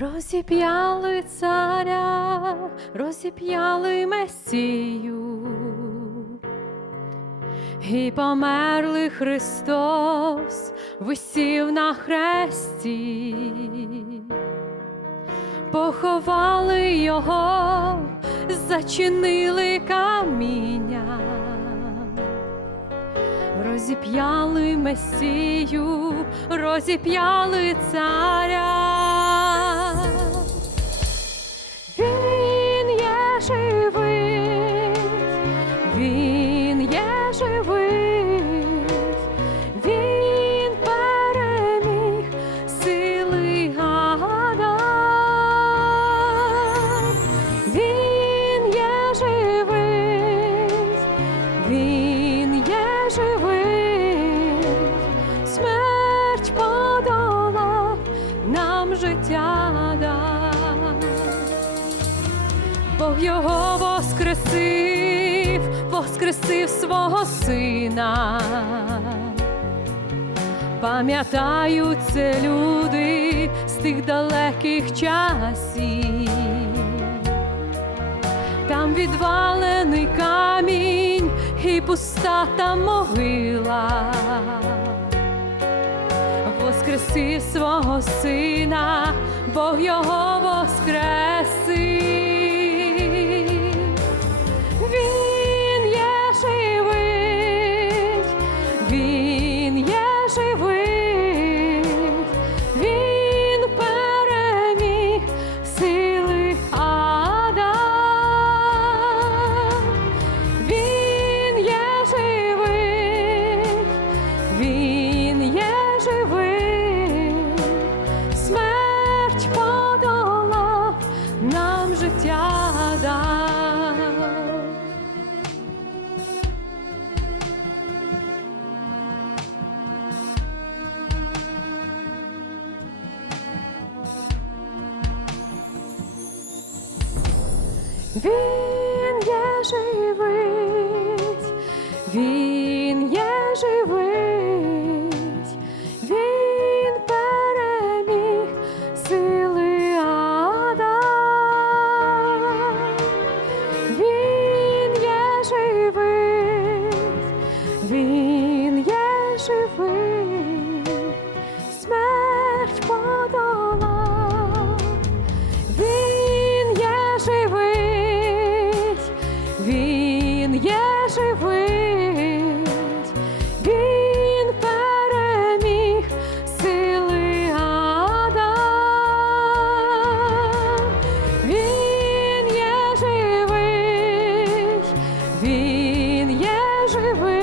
Розіп'яли царя, розіп'яли Месію, і померли Христос, висів на хресті, поховали його, зачинили каміння, розіп'яли Месію, розіп'яли царя. Він є живий, він переміг сили гада. Він є живий, він є живий, смерть подолав, нам життя. Бог його воскресив, воскресив свого сина. Пам'ятають це люди з тих далеких часів. Там відвалений камінь і пуста там могила. Воскресив свого сина, Бог його воскресив. Він є живий, він живи.